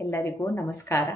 ಎಲ್ಲರಿಗೂ ನಮಸ್ಕಾರ.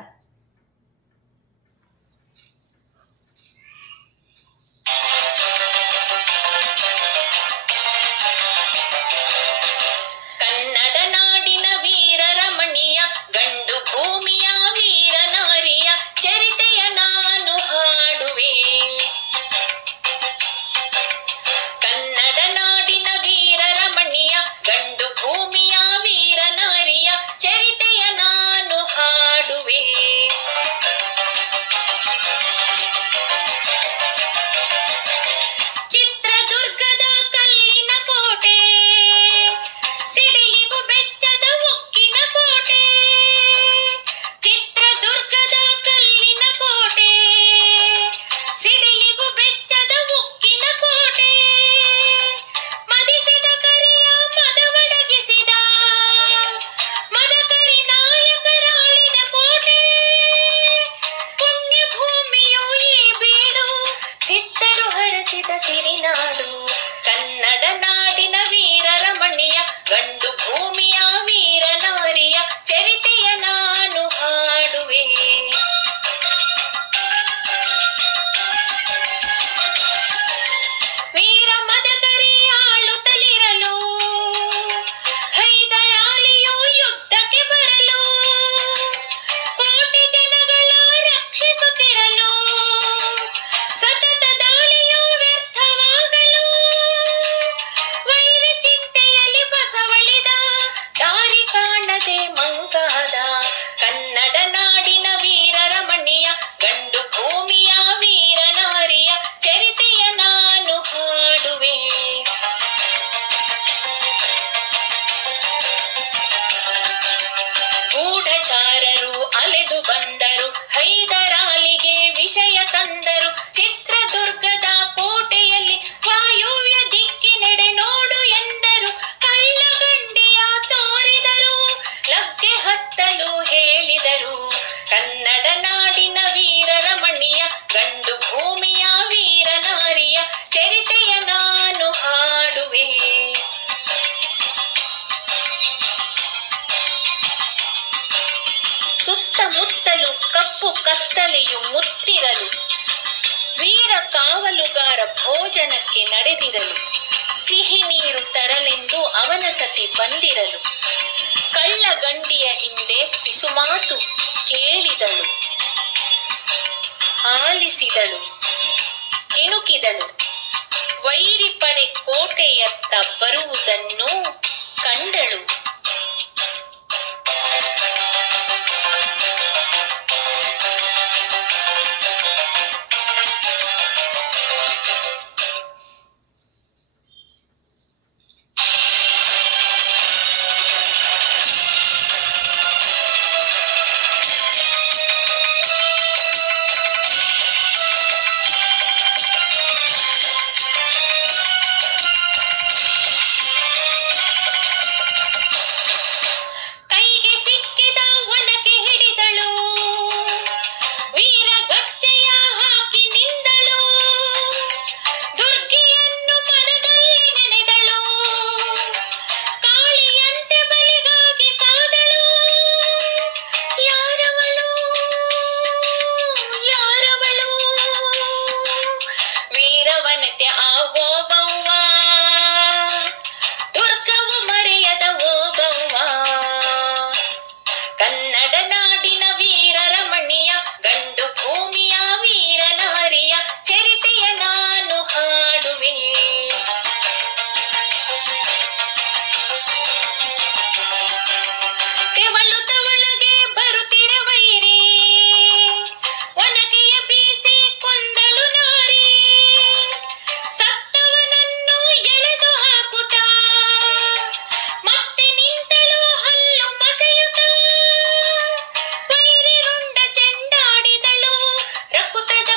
ಅಲೆದು ಬಂದ ಕತ್ತಲೆಯು ಮುತ್ತಿರಲು. ವೀರ ಕಾವಲುಗಾರ ಭೋಜನಕ್ಕೆ ನಡೆದಿರಲು. ಸಿಹಿ ನೀರು ತರಲೆಂದು ಅವನ ಸತಿ ಬಂದಿರಲು. ಕಳ್ಳ ಗಂಡಿಯ ಹಿಂದೆ ಪಿಸುಮಾತು ಕೇಳಿದಳು. ಆಲಿಸಿದಳು. ಇಣುಕಿದಳು. ವೈರಿ ಪಡೆ ಕೋಟೆಯತ್ತ ಬರುವುದನ್ನು ಕಂಡಳು.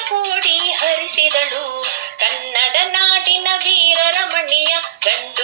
ಕೋಡಿ ಹರಿಸಿದಳು. ಕನ್ನಡ ನಾಡಿನ ವೀರರಮಣಿಯ ಗಂಡ